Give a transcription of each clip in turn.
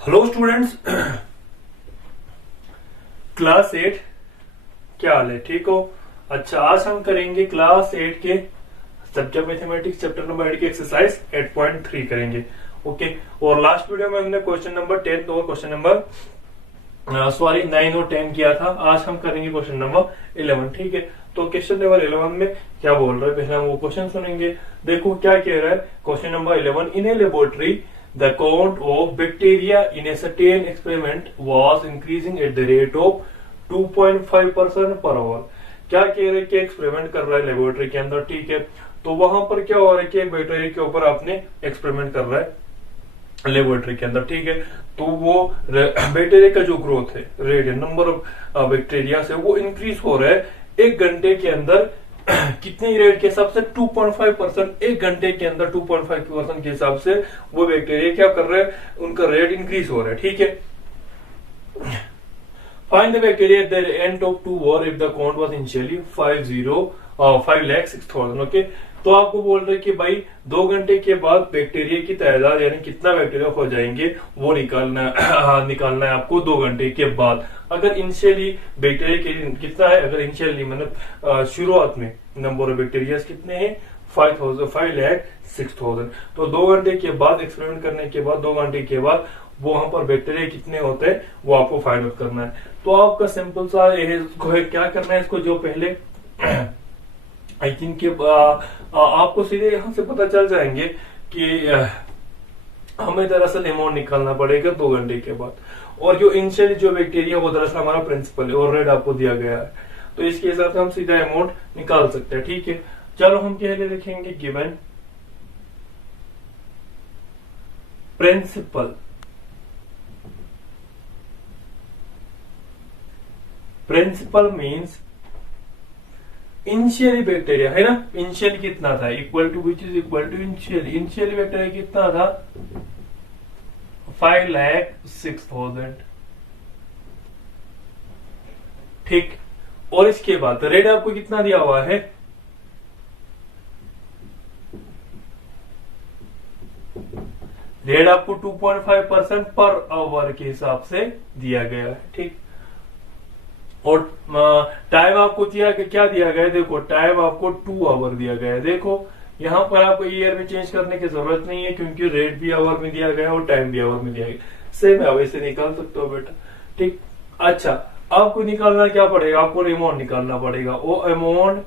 Hello students, class 8 क्या हाल है? ठीक हो? अच्छा, आज हम करेंगे क्लास 8 के सब्जेक्ट मैथमेटिक्स चैप्टर नंबर 8 की एक्सरसाइज 8.3 करेंगे। ओके, और लास्ट वीडियो में हमने क्वेश्चन नंबर 10 और क्वेश्चन नंबर 9 और 10 किया था। आज हम करेंगे क्वेश्चन नंबर 11। ठीक है, तो क्वेश्चन नंबर 11 में क्या बोल रहा है पहले हम वो क्वेश्चन सुनेंगे। देखो क्या कह रहा है question number 11। In a laboratory the count of bacteria in a certain experiment was increasing at the rate of 2.5% per hour। क्या कह रहे हैं कि एक्सपेरिमेंट कर रहा है लेबोरेटरी के अंदर। ठीक है, तो वहां पर क्या हो रहा है कि एक बैक्टीरिया के ऊपर आपने एक्सपेरिमेंट कर रहा है लेबोरेटरी के अंदर। ठीक है, तो वो बैक्टीरिया का जो ग्रोथ है रेट है, नंबर ऑफ बैक्टीरिया से वो इंक्रीज हो रहा है एक घंटे के अंदर। कितने रेट के हिसाब से? 2.5%। एक घंटे के अंदर 2.5% के हिसाब से वो बैक्टीरिया क्या कर रहे हैं, उनका रेट इंक्रीज हो रहा है। ठीक है, find the bacteria at the end of 2 hour if the count was initially 5,06,000। Okay, तो आपको बोल रहे कि भाई 2 घंटे के बाद बैक्टीरिया की तादाद यानी कितना बैक्टीरिया हो जाएंगे वो निकालना है आपको 2 घंटे के बाद। अगर इनिशियली बैक्टीरिया कितना है, अगर इनिशियली मतलब शुरुआत में नंबर ऑफ बैक्टीरिया कितने हैं 5,06,000, तो 2 घंटे के बाद एक्सपेरिमेंट करने के बाद 2 घंटे के बाद वहां पर बैक्टीरिया कितने होते हैं वो आपको फाइंड आउट करना है। तो आपका सिंपल सा क्या करना है, इसको जो पहले आई थिंक आपको सीधे यहां से पता चल जाएंगे कि हमें दरअसल अमाउंट निकालना पड़ेगा 2 घंटे के बाद। और जो इनिशियली जो बैक्टीरिया वो दरअसल हमारा प्रिंसिपल है और रेट आपको दिया गया है, तो इसके हिसाब से हम सीधा अमाउंट निकाल सकते हैं। ठीक है, चलो हम पहले लिखेंगे given principal. Principal means initially bacteria है ना, इनिशियली कितना था equal to which is equal to initially bacteria कितना था 5,06,000। ठीक, और इसके बाद रेट आपको कितना दिया हुआ है, रेट आपको 2.5% पर आवर के हिसाब से दिया गया है। ठीक, और टाइम आपको क्या दिया गया है, देखो टाइम आपको 2 आवर दिया गया है। देखो यहां पर आपको ईयर में चेंज करने की जरूरत नहीं है क्योंकि रेट भी आवर में दिया गया है और टाइम भी आवर में दिया गया, सेम है, वैसे निकाल सकते हो बेटा। ठीक, अच्छा आपको निकालना क्या पड़ेगा, आपको अमाउंट निकालना पड़ेगा। वो अमाउंट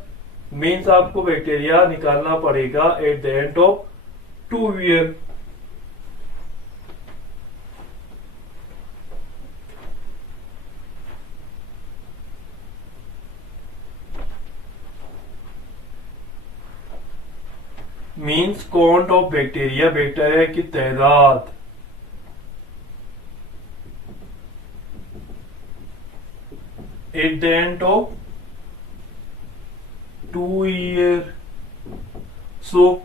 मीन्स आपको बैक्टीरिया निकालना पड़ेगा at the end of 2 year. Means count of bacteria, bacteria की तादाद at the end of 2 year. So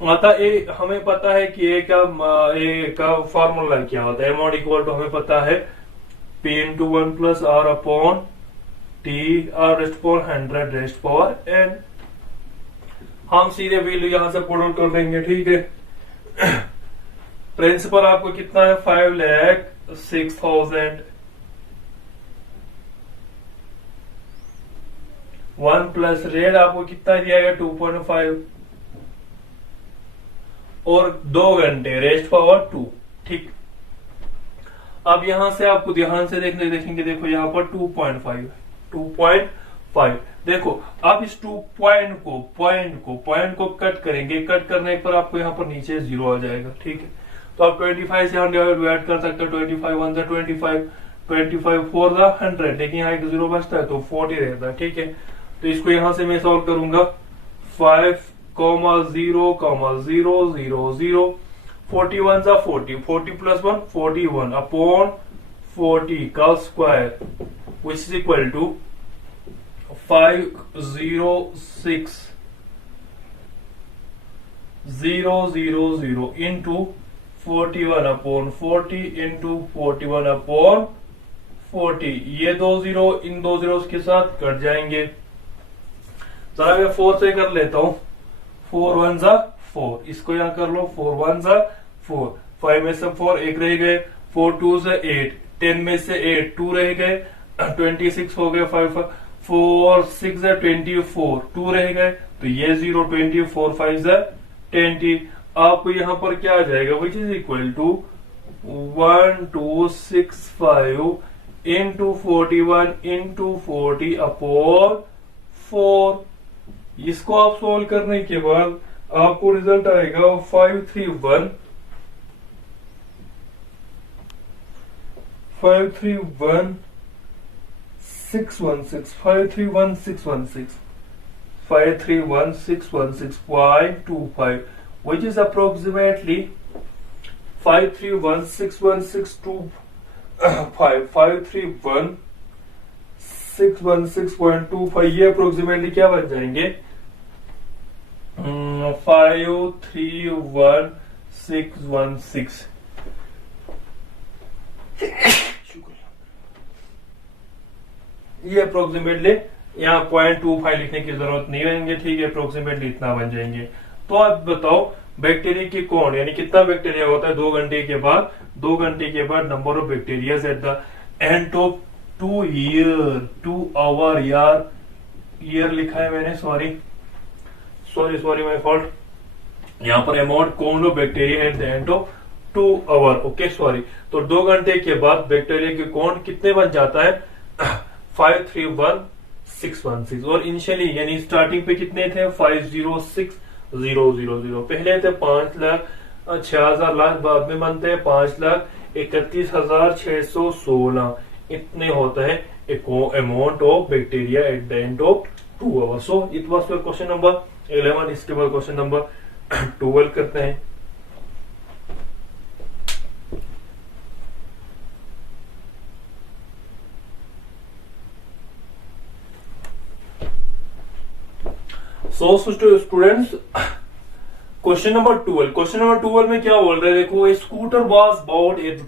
हमें पता है कि ए का फॉर्मूला क्या होता है, अमाउंट इक्वल टू हमें पता है P into 1 plus R upon T, R rest power 100 rest power n। हम सीधे वैल्यू यहां से पुट आउट कर देंगे। ठीक है, प्रिंसिपल आपको कितना है 5,06,000, 1 प्लस रेट आपको कितना दिया गया 2.5 और 2 घंटे रेस्ट पावर 2। ठीक, अब यहां से आपको ध्यान से देखेंगे, देखो यहां पर 2.5 देखो। आप इस 2 पॉइंट को कट करेंगे, कट करने पर आपको यहाँ पर नीचे 0 आ जाएगा। ठीक है, तो आप 25 से 100 डिवाइड कर सकते हो। 25 1 25, 25 4 100, लेकिन यहाँ एक 0 बचता है तो 40 रहता है। ठीक है, तो इसको यहां से मैं सॉल्व करूंगा 5,0,0,0,0, 41 जा 40, 40 प्लस 1 41 अपॉन 40 का square which is equal to 506,000 into 41 upon 40 into 41 upon 40। ये 2 0 इन 2 0 के साथ कट जाएंगे। जरा मैं 4 से कर लेता हूं, 4 1 जा 4, इसको यहां कर लो 4 1 जा 4, 5 में से 4 एक रह गए, 4 2 से 8, 10 में से 8 2 रह गए, 26 हो गए, 5 4 6 है 24 2 रह गए, तो ये 0, 24 5 है 20। आपको यहाँ पर क्या आ जाएगा, which is equal to 1265 into 41 into 40 upon 4। इसको आप सोल्व करने के बाद आपको रिजल्ट आएगा 531 616 531,616.25, which is approximately 531,616.25 531,616.25, ये अप्रोक्सीमेटली क्या बन जाएंगे 531,616। ये अप्रोक्सीमेटली यहाँ 0.25 लिखने की जरूरत नहीं होंगे, ठीक है, अप्रोक्सीमेटली इतना बन जाएंगे। तो आप बताओ बैक्टीरिया की कौन यानी कितना बैक्टीरिया होता है 2 घंटे के बाद, 2 घंटे के बाद number of bacteria at the end of 2 hour, यार ईयर लिखा है मैंने, सॉरी माय फॉल्ट। यहाँ पर अमाउंट कौन of bacteria at the end of 2 hour, okay sorry. तो 2 घंटे के बाद बैक्टीरिया के कौन कितने बन जाता है 531,616, और इनिशियली यानी स्टार्टिंग पे कितने थे 506,000, पहले थे 5,06,000 लाख, बाद में बनते हैं 5,31,616, इतने होता है amount of bacteria at the end of 2 hour. So it was for question number 11। इसके बाद क्वेश्चन नंबर 12 करते हैं। सो स्टूडेंट्स क्वेश्चन नंबर 12 में क्या बोल रहे हैं, देखो स्कूटर वॉज बाउट एट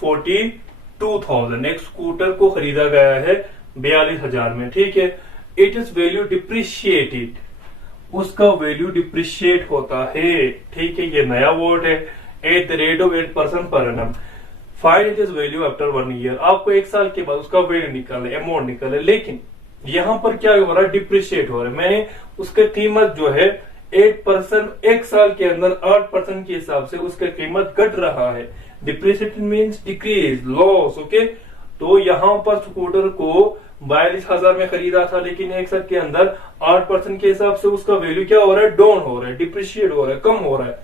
₹42,000, एक स्कूटर को खरीदा गया है 42,000 में, ठीक है। इट इज वैल्यू डिप्रिशिएटेड, उसका वैल्यू डिप्रिशिएट होता है, ठीक है, ये नया वर्ड है, at the rate of 8% per annum. Find it is value after 1 year, आपको 1 साल के बाद उसका वैल्यू निकाले, अमाउंट निकाले, लेकिन यहाँ पर क्या हो रहा है डिप्रिशिएट हो रहा है, मैंने उसकी कीमत जो है 8% 1 साल के अंदर 8% के हिसाब से उसका कीमत घट रहा है। Depreciate means decrease, loss, okay. तो यहाँ पर स्कूटर को 42,000 में खरीदा था, लेकिन 1 साल के अंदर 8% के हिसाब से उसका वैल्यू क्या हो रहा है, डाउन हो रहा है, डिप्रिशिएट हो रहा है, कम हो रहा है।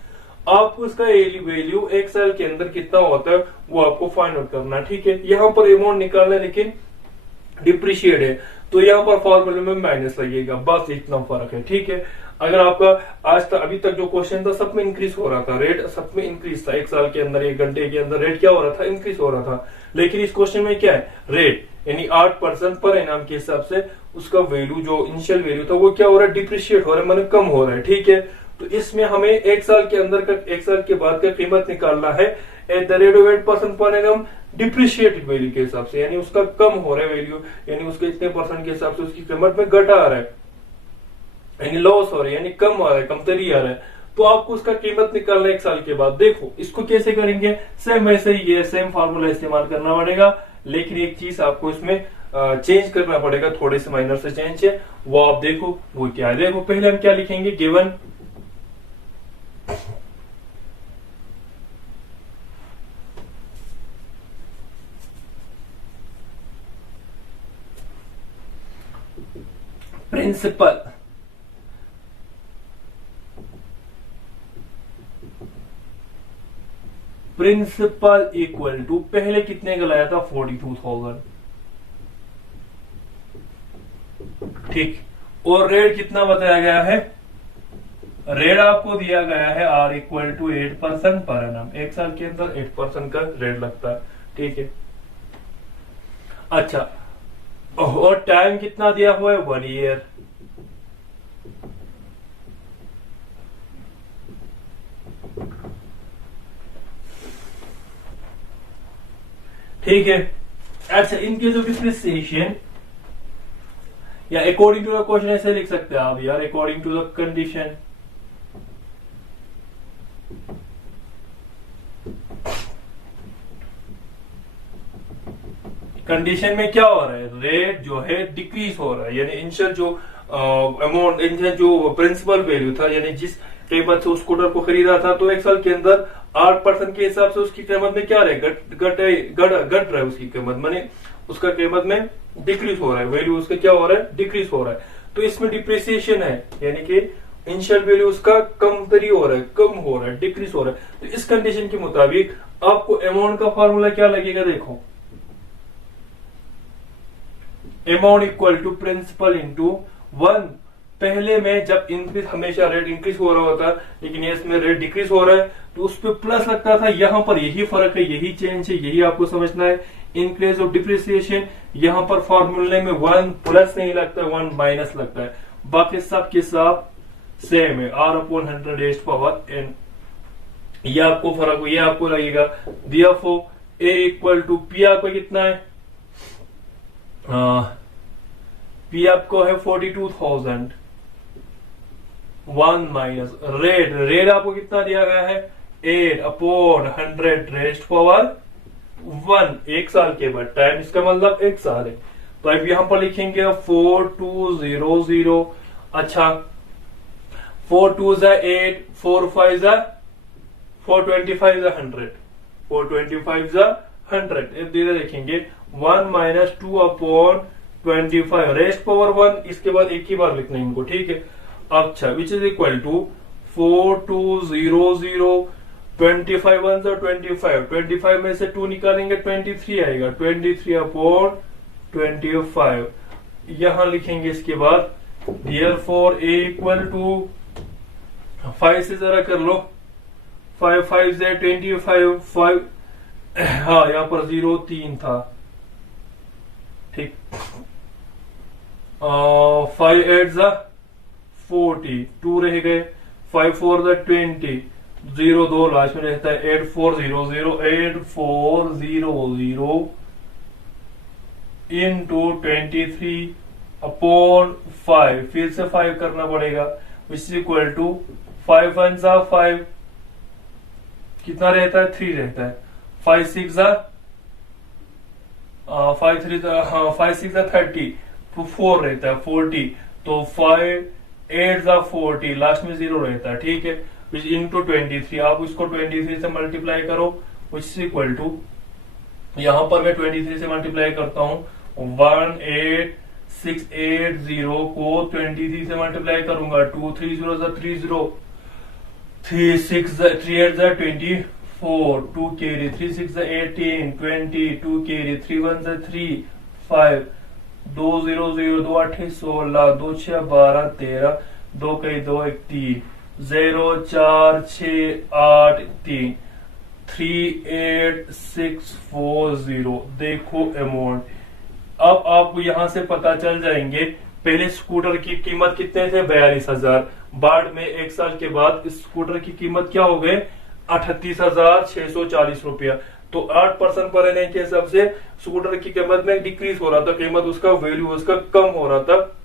आपको उसका वैल्यू 1 साल के अंदर कितना होता है वो आपको फाइंड आउट करना, ठीक है। यहाँ पर अमाउंट निकालना है लेकिन डिप्रिशिएट है, तो यहाँ पर फॉर्मूले में माइनस लगेगा, बस इतना फर्क है, ठीक है। अगर आपका आज तक अभी तक जो क्वेश्चन था सब में इंक्रीज हो रहा था, रेट सब में इंक्रीज था, 1 साल के अंदर 1 घंटे के अंदर रेट क्या हो रहा था, इंक्रीज हो रहा था। लेकिन इस क्वेश्चन में क्या है, रेट यानी 8% पर इनाम के हिसाब से उसका वैल्यू जो इनिशियल वैल्यू था वो क्या हो रहा है, डिप्रिशिएट हो रहा है, मतलब कम हो रहा है, ठीक है। तो इसमें हमें 1 साल के अंदर का 1 साल के बाद का कीमत निकालना है at the rate of 8% per annum depreciated value के हिसाब से, यानी उसका कम हो रहा है वैल्यू, यानी उसके इतने परसेंट के हिसाब से उसकी कीमत में घटा आ रहा है, यानी लॉस हो रहा है, यानी कम आ रहा है, कमतरी आ रहा है। तो आपको उसका कीमत निकालना 1 साल के बाद। देखो इसको कैसे करेंगे, सेम वैसे ही ये सेम फार्मूला इस्तेमाल करना पड़ेगा, लेकिन एक चीज आपको इसमें चेंज करना पड़ेगा, थोड़े से माइनर से चेंज है, वो आप देखो वो क्या है। देखो पहले हम क्या लिखेंगे, गिवन प्रिंसिपल इक्वल टू, पहले कितने का लाया था 42,000, ठीक, और रेट कितना बताया गया है, रेट आपको दिया गया है R equal to 8% per annum, 1 साल के अंदर 8% का रेट लगता है, ठीक है। अच्छा, और टाइम कितना दिया हुआ है 1 ईयर, ठीक है। अच्छा, इन केस ऑफ डिप्रिसिएशन या अकॉर्डिंग टू द क्वेश्चन ऐसे लिख सकते हैं आप यार, according to the condition. Condition में क्या हो रहा है, रेट जो है डिक्रीज हो रहा है, यानी इनिशियल जो अमाउंट, इनिशियल जो प्रिंसिपल वैल्यू था, यानी जिस कीमत से उस स्कूटर को खरीदा था, तो एक साल के अंदर 8% के हिसाब से उसकी कीमत में क्या रहे, घट रहा है उसकी कीमत, माने उसका कीमत में डिक्रीज हो रहा है, वैल्यू उसका क्या हो रहा है, डिक्रीज हो रहा है। तो इसमें डिप्रिसिएशन है, यानी कि इनिशियल वैल्यू उसका कमतरी हो रहा है, कम हो रहा है, डिक्रीज हो रहा है। तो इस कंडीशन के मुताबिक आपको अमाउंट का फॉर्मूला क्या लगेगा, देखो amount equal to principal into 1। पहले में जब इंक्रीज, हमेशा रेट इंक्रीज हो रहा होता, लेकिन ये इसमें रेट डिक्रीज हो रहा है तो उस पर प्लस लगता था। यहां पर यही फर्क है, यही चेंज है, यही आपको समझना है। इंक्रीज और डिप्रिसिएशन, यहां पर फॉर्मूले में 1 प्लस नहीं लगता, 1 माइनस लगता है। बाकी सब के सब सेम है, R/100n। ये आपको फर्क, ये आपको लगेगा। Therefore A equal to P आपका कितना है, P आपको है 42,000। 1 माइनस रेट आपको कितना दिया गया है, 8/100 रेस्ट पावर 1, एक साल के बाद, टाइम इसका मतलब एक साल है। तो अब यहां पर लिखेंगे 4200। अच्छा 4 2 8, 4 5 425 100, 425 100। धीरे देखेंगे 1 माइनस 2/25 रेस्ट पावर 1, इसके बाद एक ही बार लिखना है इनको, ठीक है। अच्छा विच इज इक्वल टू 4200, 25 1 25, 25 में से 2 निकालेंगे 23 आएगा, 23/25। यहां लिखेंगे इसके बाद therefore A इक्वल टू 5 से जरा कर लो, 5 5 से 25, 5 हाँ यहाँ पर 0 3 था, ठीक। 5 8 40, 2 रह गए, 5 4 20, 0 2 लास्ट में रहता है, 8400, 8400 इंटू 23/5, फिर से 5 करना पड़ेगा, विच इज इक्वल टू 5 1 5, कितना रहता है, 3 रहता है, 5 6 5 3 5 6 30, तो 4 रहता है 40, तो 5 8 40, लास्ट में 0 रहता है, ठीक है, विच इंटू 23। आप इसको 23 से मल्टीप्लाई करो, विच इज इक्वल टू, यहां पर मैं 23 से मल्टीप्लाई करता हूं, 18680 को 23 से मल्टीप्लाई करूंगा, 2 3 0 30, 3 6 3 8 24, 2 carry, 3 6 18, 20, 2 carry, 3 1 3 5, 2 0 0 2 8 16, 2 6 12 13, 2 कई 2 1 3, 0 4 6 8 3, 38640। देखो अमाउंट, अब आपको यहां से पता चल जाएंगे, पहले स्कूटर की कीमत कितने थे, 42,000। बाद में एक साल के बाद इस स्कूटर की कीमत क्या हो गए, 38,640 रुपया। तो 8% पर रहने के हिसाब से स्कूटर की कीमत में डिक्रीज हो रहा था, कीमत उसका, वैल्यू उसका कम हो रहा था,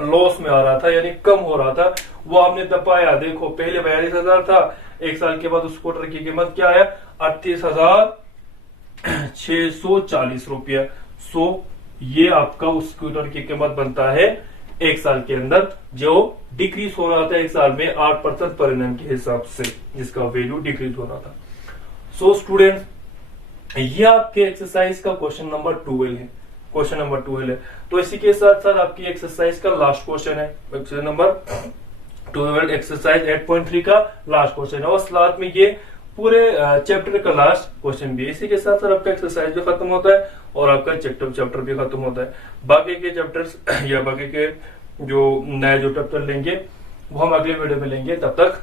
लॉस में आ रहा था, यानी कम हो रहा था। वो आपने दबाया, देखो पहले 42,000 था, एक साल के बाद उस स्कूटर की कीमत क्या है, 38,640 रुपया। सो ये आपका उस स्कूटर की कीमत बनता है एक साल के अंदर, जो डिक्रीज हो रहा था एक साल में 8% पर एनम के हिसाब से, जिसका वैल्यू डिक्रीज हो रहा था। सो स्टूडेंट्स, ये आपके एक्सरसाइज का क्वेश्चन नंबर 12 है, क्वेश्चन नंबर 12 है। तो इसी के साथ साथ आपकी एक्सरसाइज का लास्ट क्वेश्चन है, क्वेश्चन नंबर 12, एक्सरसाइज 8.3 का लास्ट क्वेश्चन है, और साथ में ये पूरे चैप्टर का लास्ट क्वेश्चन भी है। इसी के साथ साथ आपका एक्सरसाइज भी खत्म होता है और आपका चैप्टर भी खत्म होता है। बाकी के चैप्टर्स या बाकी के जो नए जो चैप्टर लेंगे वो हम अगले वीडियो में लेंगे। तब तक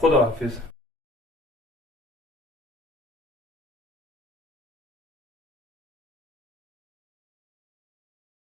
खुदा हाफिज।